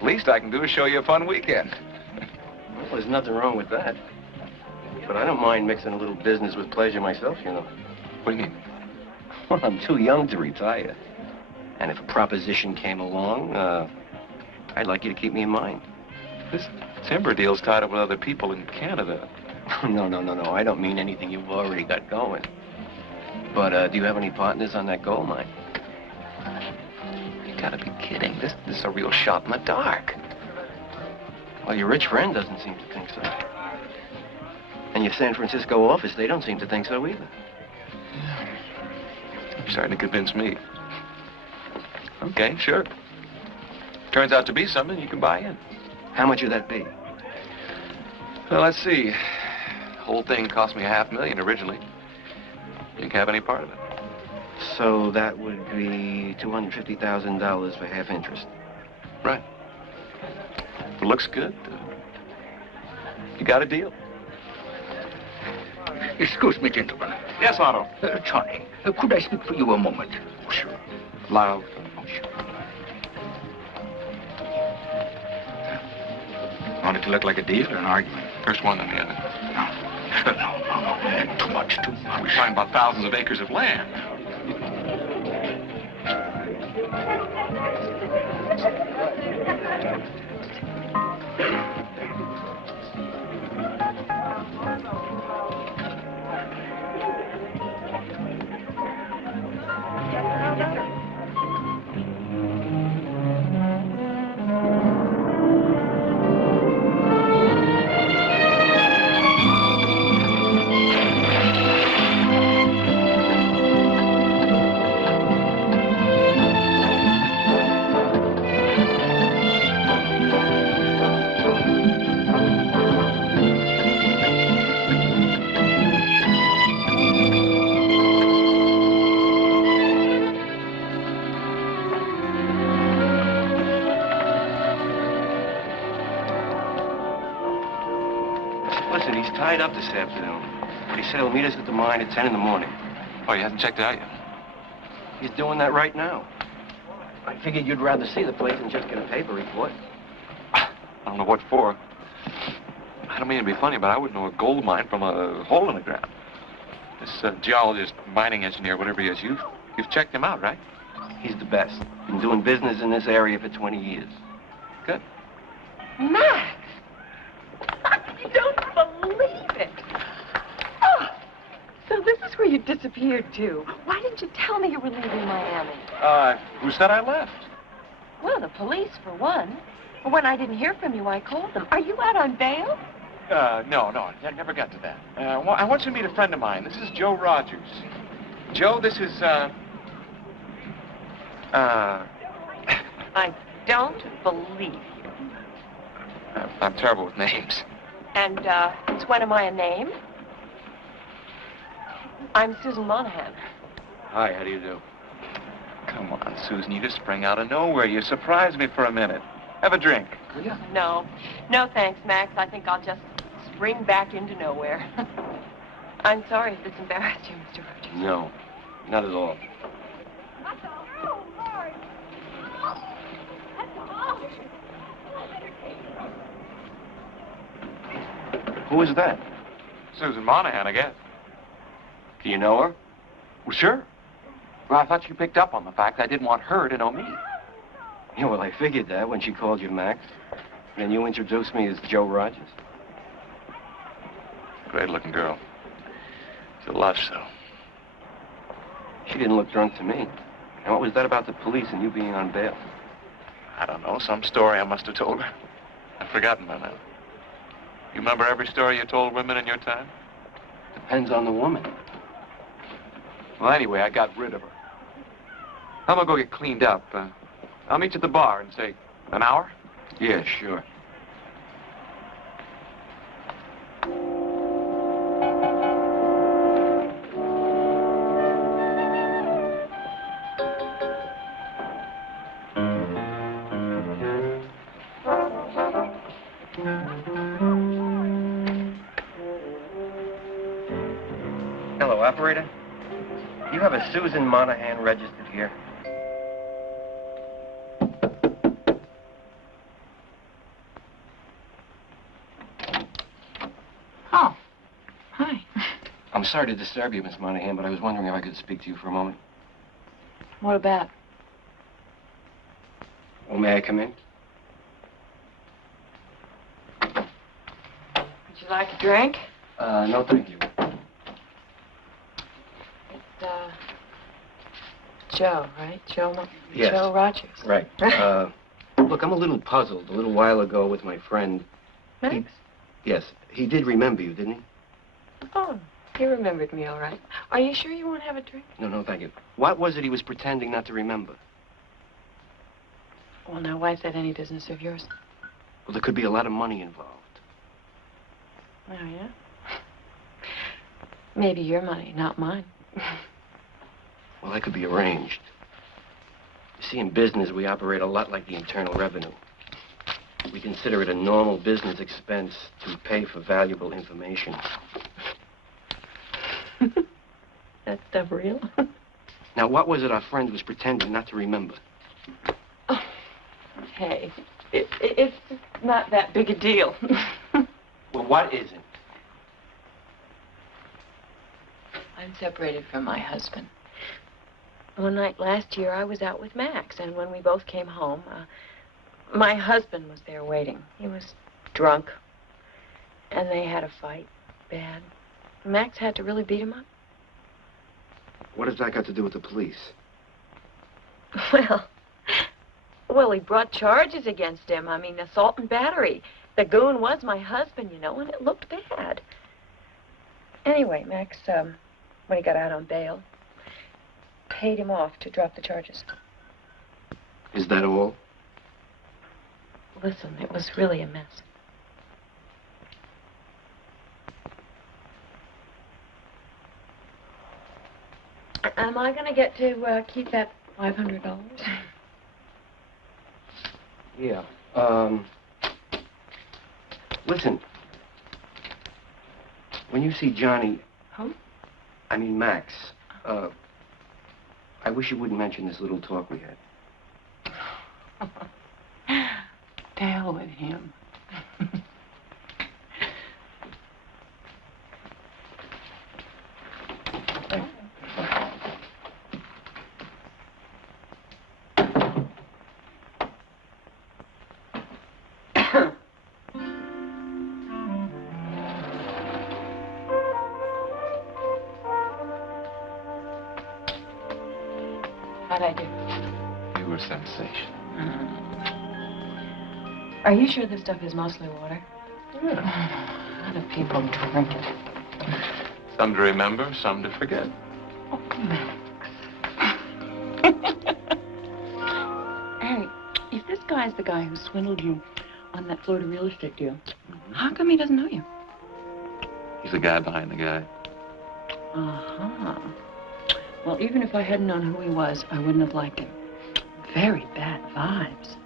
Least I can do is show you a fun weekend. Well, there's nothing wrong with that. But I don't mind mixing a little business with pleasure myself, you know. What do you mean? Well, I'm too young to retire. And if a proposition came along, I'd like you to keep me in mind. This timber deal's tied up with other people in Canada. No. I don't mean anything you've already got going. But, do you have any partners on that gold mine? You gotta be kidding. This is a real shot in the dark. Well, your rich friend doesn't seem to think so. And your San Francisco office, they don't seem to think so either. You're starting to convince me. Okay, sure. Turns out to be something you can buy in. How much would that be? Well, let's see. The whole thing cost me $500,000 originally. You can have any part of it. So that would be $250,000 for half interest. Right. If it looks good, you got a deal. Excuse me, gentlemen. Yes, Otto. Johnny, could I speak for you a moment? Oh, sure. Loud. Oh, sure. Want it to look like a deal or an argument? First one, then the other. No. Too much. We're talking about thousands of acres of land. tied up this afternoon. But he said he'll meet us at the mine at 10 in the morning. Oh, you hasn't checked it out yet? He's doing that right now. I figured you'd rather see the place than just get a paper report. I don't know what for. I don't mean to be funny, but I wouldn't know a gold mine from a hole in the ground. This geologist, mining engineer, whatever he is, you've checked him out, right? He's the best. Been doing business in this area for 20 years. Good. Max! I don't believe it. Oh, so this is where you disappeared to. Why didn't you tell me you were leaving Miami? Who said I left? Well, the police, for one. When I didn't hear from you, I called them. Are you out on bail? No, I never got to that. I want you to meet a friend of mine. This is Joe Rogers. Joe, this is, I don't believe you. I'm terrible with names. And, since when am I a name? I'm Susan Monahan. Hi, how do you do? Come on, Susan, you just sprang out of nowhere. You surprised me for a minute. Have a drink. Yeah. No, thanks, Max. I think I'll just spring back into nowhere. I'm sorry if this embarrassed you, Mr. Rogers. No, not at all. Who is that? Susan Monahan, I guess. Do you know her? Well, sure. Well, I thought you picked up on the fact I didn't want her to know me. Yeah, well, I figured that when she called you Max. Then you introduced me as Joe Rogers. Great-looking girl. So lush, though. She didn't look drunk to me. And what was that about the police and you being on bail? I don't know. Some story I must have told her. I've forgotten by now. You remember every story you told women in your time? Depends on the woman. Well, anyway, I got rid of her. I'm gonna go get cleaned up. I'll meet you at the bar in, say, an hour? Yeah, sure. Hello, operator. You have a Susan Monahan registered here? Oh, hi. I'm sorry to disturb you, Miss Monahan, but I was wondering if I could speak to you for a moment. What about? Well, may I come in? Would you like a drink? No, thank you. Joe, right? Yes. Joe Rogers. Right. Look, I'm a little puzzled. A little while ago with my friend... Max? Yes. He did remember you, didn't he? Oh, he remembered me all right. Are you sure you won't have a drink? No, thank you. What was it he was pretending not to remember? Well, now, why is that any business of yours? Well, there could be a lot of money involved. Oh, yeah? Maybe your money, not mine. Well, that could be arranged. You see, in business, we operate a lot like the Internal Revenue. We consider it a normal business expense to pay for valuable information. That stuff real? Now, what was it our friend was pretending not to remember? Oh, hey, it's not that big a deal. Well, what isn't? I'm separated from my husband. One night last year, I was out with Max, and when we both came home, my husband was there waiting. He was drunk, and they had a fight, bad. Max had to really beat him up. What has that got to do with the police? Well, he brought charges against him. I mean, assault and battery. The goon was my husband, you know, and it looked bad. Anyway, Max, when he got out on bail, paid him off to drop the charges. Is that all? Listen, it was really a mess. Am I going to get to keep that $500? Yeah. Listen. When you see Johnny... Who? I mean Max. I wish you wouldn't mention this little talk we had. To hell with him. How'd I do? You were sensational. Are you sure this stuff is mostly water? Yeah. How do people drink it? Some to remember, some to forget. Oh, Max. Hey, if this guy's the guy who swindled you on that Florida real estate deal, how come he doesn't know you? He's the guy behind the guy. Uh-huh. Well, even if I hadn't known who he was, I wouldn't have liked him. Very bad vibes.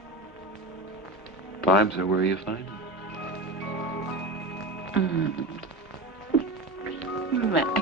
Vibes are where you find them. Max.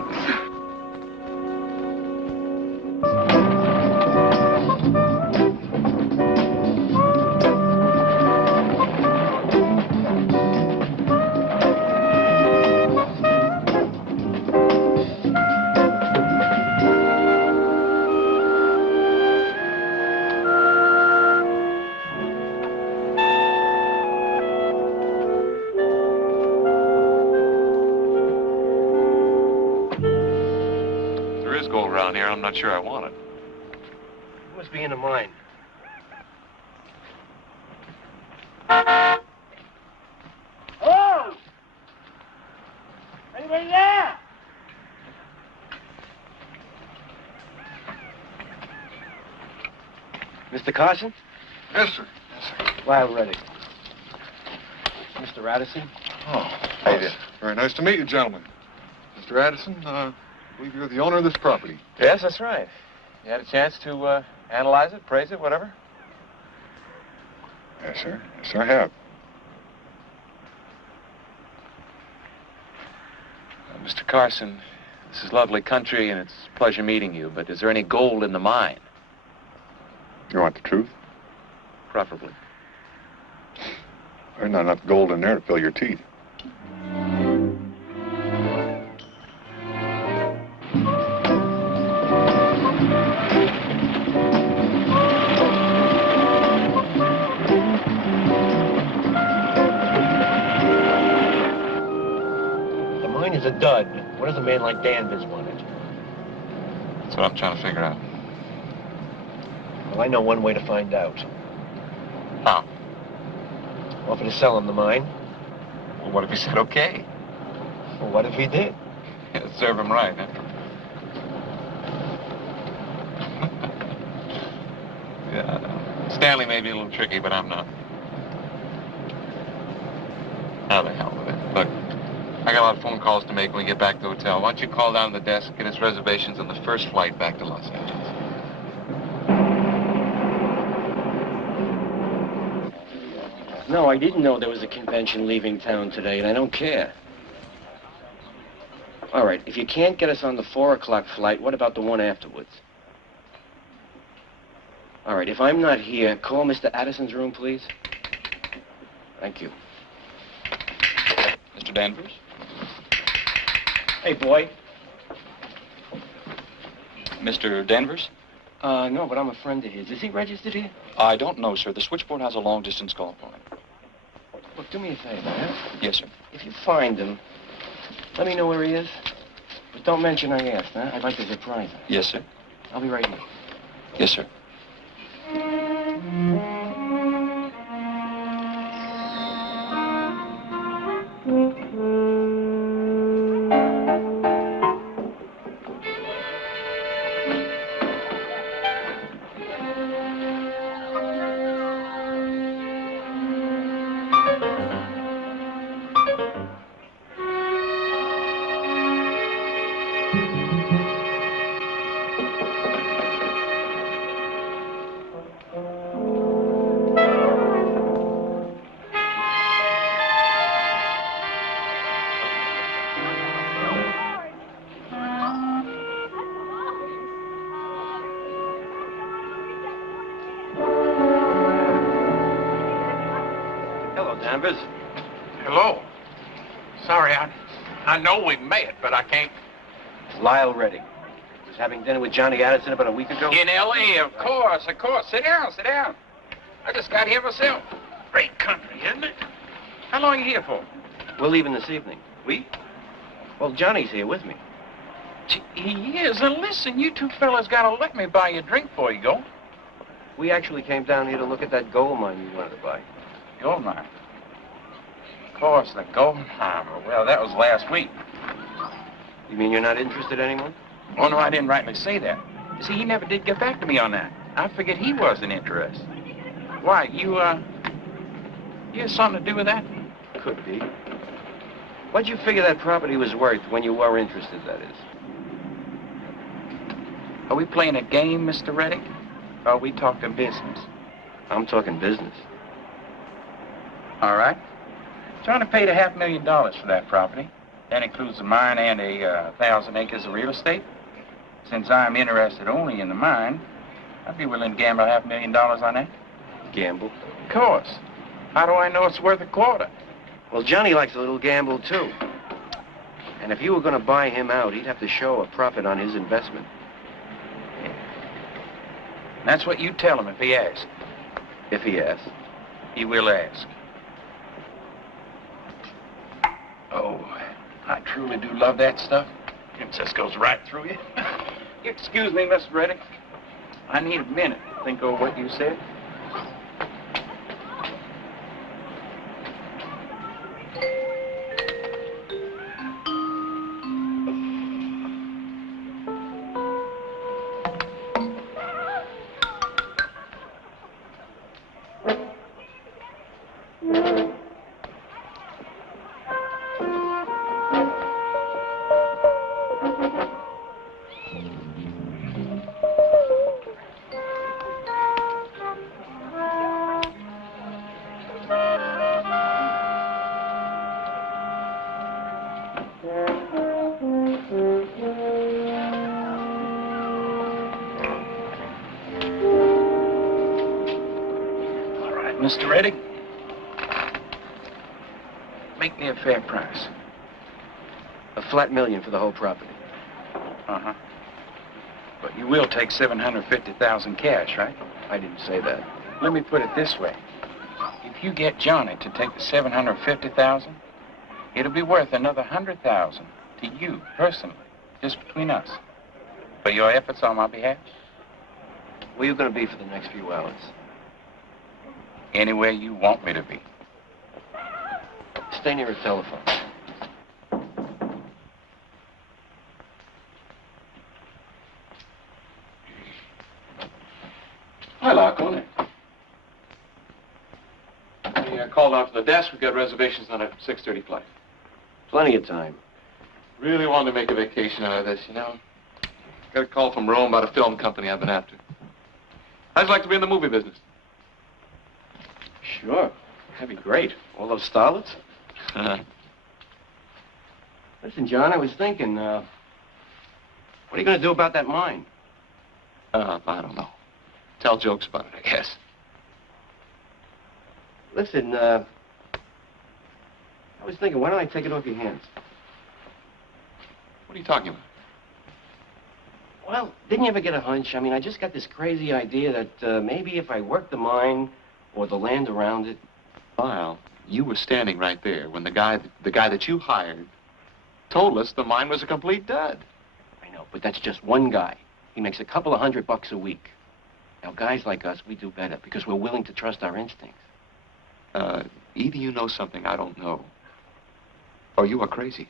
Around here, I'm not sure I want it. You must be in the mine. Oh! Anybody there? Mr. Carson? Yes, sir. Yes, sir. Well, ready. Mr. Addison? Oh, how you very nice to meet you, gentlemen. Mr. Addison, I believe you're the owner of this property. Yes, that's right. You had a chance to analyze it, praise it, whatever? Yes, sir. Yes, sir, I have. Mr. Carson, this is lovely country, and it's a pleasure meeting you, but is there any gold in the mine? You want the truth? Preferably. There's not enough gold in there to fill your teeth. The mine is a dud. What does a man like Danvers want it? That's what I'm trying to figure out. Well, I know one way to find out. How? Offer to sell him the mine. Well, what if he said okay? Well, what if he did? Yeah, serve him right, huh? Yeah. Stanley may be a little tricky, but I'm not. How the hell with it? Look, I got a lot of phone calls to make when we get back to the hotel. Why don't you call down to the desk, get us reservations on the first flight back to Los Angeles? No, I didn't know there was a convention leaving town today, and I don't care. All right, if you can't get us on the 4 o'clock flight, what about the one afterwards? All right, if I'm not here, call Mr. Addison's room, please. Thank you. Mr. Danvers? Hey, boy. Mr. Danvers? No, but I'm a friend of his. Is he registered here? I don't know, sir. The switchboard has a long-distance call for him. Look, do me a favor, huh? Yes, sir. If you find him, let me know where he is. But don't mention I asked, huh? I'd like to surprise him. Yes, sir. I'll be right here. Yes, sir. Ambers? Hello. Sorry, I know we met, but I can't. Lyle Redding. Was having dinner with Johnny Addison about a week ago? In L.A., of course, of course. Sit down, sit down. I just got here myself. Great country, isn't it? How long are you here for? We're leaving this evening. We? Well, Johnny's here with me. He is. And listen, you two fellas gotta let me buy you a drink before you go. We actually came down here to look at that gold mine you wanted to buy. Gold mine? Of course, the gold mine. Well, that was last week. You mean you're not interested anymore? Oh, no, I didn't rightly say that. You see, he never did get back to me on that. I figured he wasn't interested. Why, you had something to do with that? Could be. What'd you figure that property was worth when you were interested, that is? Are we playing a game, Mr. Reddick? Or are we talking business? I'm talking business. All right. Johnny paid $500,000 for that property. That includes the mine and 1,000 acres of real estate. Since I'm interested only in the mine, I'd be willing to gamble $500,000 on that. Gamble? Of course. How do I know it's worth a quarter? Well, Johnny likes a little gamble, too. And if you were going to buy him out, he'd have to show a profit on his investment. Yeah. That's what you tell him if he asks. If he asks. He will ask. Oh, I truly do love that stuff. It just goes right through you. Excuse me, Mr. Reddick. I need a minute to think over what you said. Mr. Reddick, make me a fair price. A flat million for the whole property. Uh-huh. But you will take $750,000 cash, right? I didn't say that. Let me put it this way. If you get Johnny to take the $750,000, it'll be worth another $100,000 to you personally, just between us. For your efforts on my behalf? Where are you going to be for the next few hours? Anywhere you want me to be. Stay near a telephone. Hi, Lark. Go in there. We called out to the desk. We've got reservations on a 6:30 flight. Plenty of time. Really wanted to make a vacation out of this, you know. Got a call from Rome about a film company I've been after. I'd like to be in the movie business. Sure. That'd be great. All those starlets? Listen, John, I was thinking, what are you going to do about that mine? I don't know. Tell jokes about it, I guess. Listen, I was thinking, why don't I take it off your hands? What are you talking about? Well, didn't you ever get a hunch? I mean, I just got this crazy idea that maybe if I worked the mine or the land around it. Well, you were standing right there when the guy that you hired told us the mine was a complete dud. I know, but that's just one guy. He makes a couple of $100 a week. Now, guys like us, we do better because we're willing to trust our instincts. Either you know something I don't know, or you are crazy.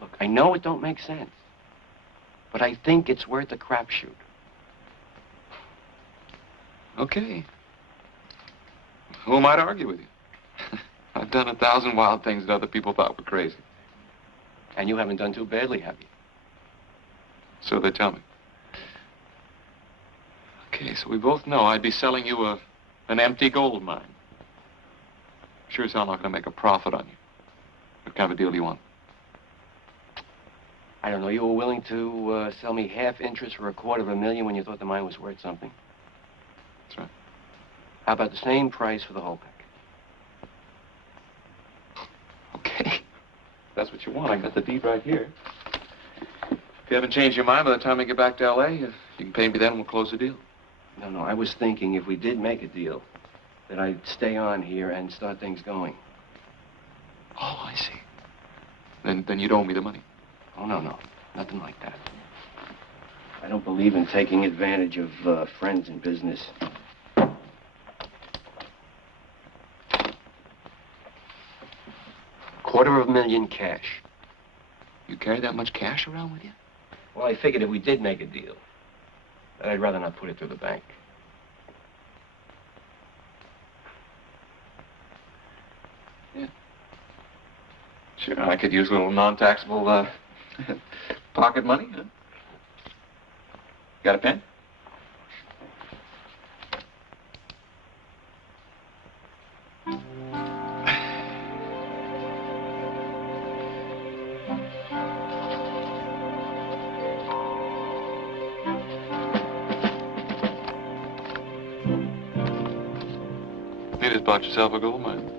Look, I know it don't make sense, but I think it's worth a crapshoot. Okay. Who am I to argue with you? I've done 1,000 wild things that other people thought were crazy. And you haven't done too badly, have you? So they tell me. Okay, so we both know I'd be selling you an empty gold mine. Sure as hell I'm not going to make a profit on you. What kind of a deal do you want? I don't know. You were willing to sell me half interest for $250,000 when you thought the mine was worth something? That's right. How about the same price for the whole pack? that's what you want, I got the deed right here. If you haven't changed your mind by the time we get back to L.A., you can pay me then and we'll close the deal. No, I was thinking if we did make a deal, that I'd stay on here and start things going. Oh, I see. Then you'd owe me the money. Oh, no. Nothing like that. I don't believe in taking advantage of friends in business. $250,000 cash. You carry that much cash around with you? Well, I figured if we did make a deal, that I'd rather not put it through the bank. Yeah. Sure, I could use a little non-taxable pocket money, huh? Got a pen? You just bought yourself a gold mine.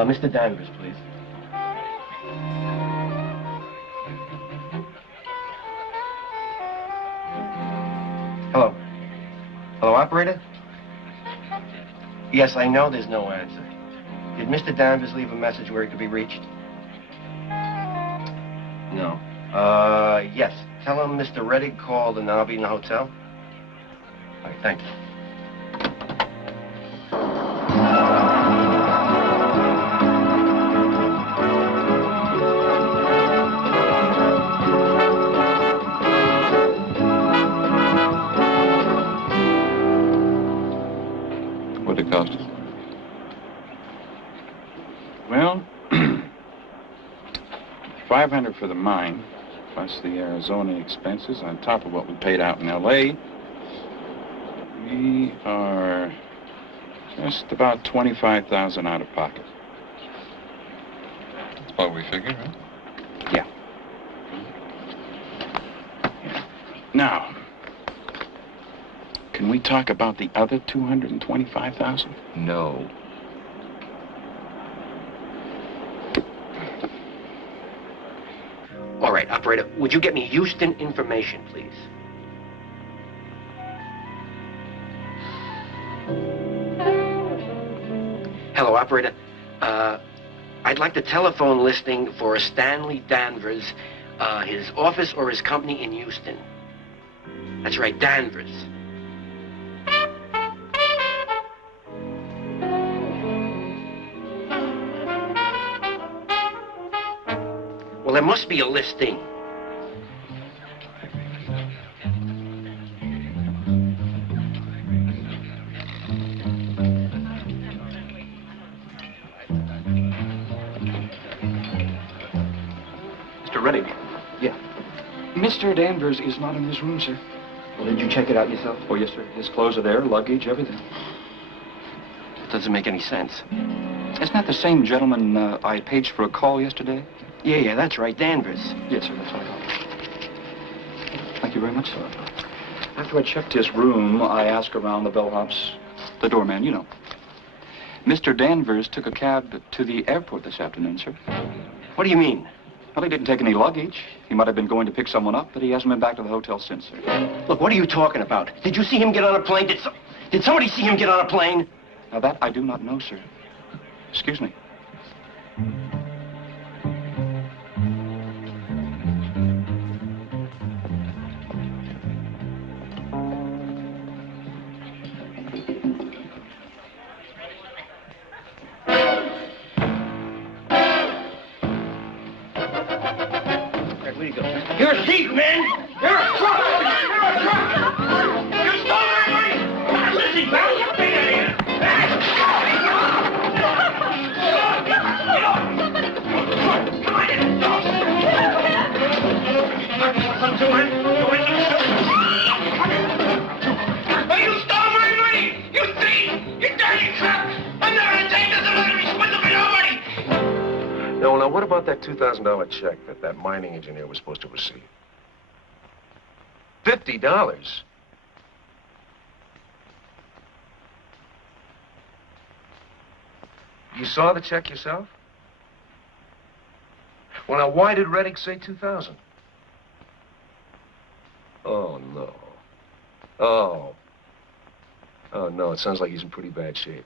Mr. Danvers, please. Hello. Hello, operator? Yes, I know there's no answer. Did Mr. Danvers leave a message where he could be reached? No. Yes. Tell him Mr. Reddick called and I'll be in the hotel. All right, thank you. What'd it cost us? Well, $500 for the mine, plus the Arizona expenses on top of what we paid out in L.A. We are just about $25,000 out of pocket. That's about what we figured, huh? Yeah. Now, can we talk about the other $225,000? No. All right, operator, would you get me Houston information, please? Hello, operator. I'd like the telephone listing for Stanley Danvers, his office or his company in Houston. That's right, Danvers. Well, there must be a listing. Mr. Reddick. Yeah. Mr. Danvers is not in his room, sir. Well, did you check it out yourself? Oh, yes, sir. His clothes are there, luggage, everything. It doesn't make any sense. Isn't that the same gentleman I paged for a call yesterday? Yeah, that's right, Danvers. Yes, sir, that's what I thought. Thank you very much, sir. After I checked his room, I asked around the bellhops, the doorman, you know. Mr. Danvers took a cab to the airport this afternoon, sir. What do you mean? Well, he didn't take any luggage. He might have been going to pick someone up, but he hasn't been back to the hotel since, sir. Look, what are you talking about? Did you see him get on a plane? Did somebody see him get on a plane? Now, that I do not know, sir. Excuse me. Where'd he go? You're a thief, man! You're a crook! You're a crook! You stole my money! Now listen, pal, get out of here! Come on, what about that $2,000 check that mining engineer was supposed to receive? $50? You saw the check yourself? Well, now, why did Reddick say 2,000? Oh, no. Oh. Oh, no, it sounds like he's in pretty bad shape.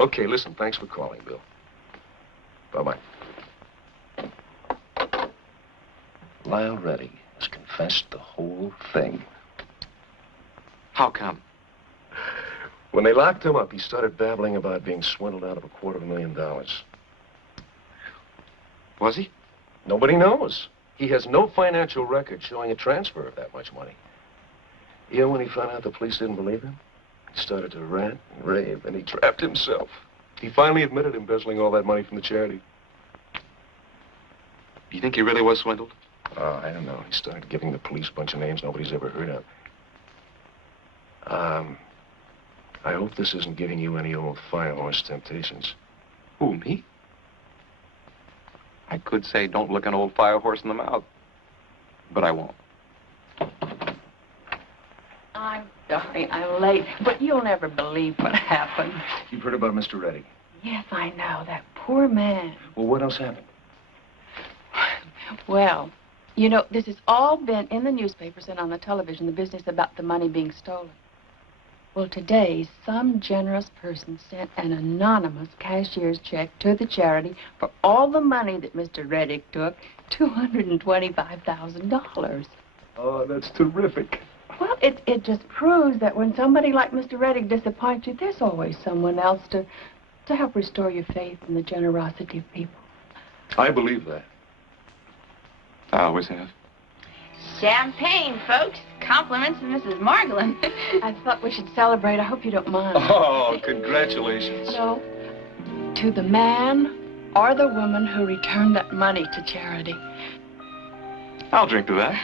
Okay, listen, thanks for calling, Bill. Bye-bye. Lyle Reddick has confessed the whole thing. How come? When they locked him up, he started babbling about being swindled out of $250,000. Was he? Nobody knows. He has no financial record showing a transfer of that much money. You know, when he found out the police didn't believe him, he started to rant and rave, and he trapped himself. He finally admitted embezzling all that money from the charity. You think he really was swindled? I don't know. He started giving the police a bunch of names nobody's ever heard of. I hope this isn't giving you any old firehorse temptations. Who, me? I could say don't look an old firehorse in the mouth, but I won't. I'm sorry I'm late, but you'll never believe what happened. You've heard about Mr. Reddick? Yes, I know. That poor man. Well, what else happened? Well, you know, this has all been in the newspapers and on the television, the business about the money being stolen. Well, today, some generous person sent an anonymous cashier's check to the charity for all the money that Mr. Reddick took, $225,000. Oh, that's terrific. Well, it just proves that when somebody like Mr. Reddick disappoints you, there's always someone else to help restore your faith in the generosity of people. I believe that. I always have. Champagne, folks. Compliments to Mrs. Margolin. I thought we should celebrate. I hope you don't mind. Oh, congratulations. No. To the man or the woman who returned that money to charity. I'll drink to that.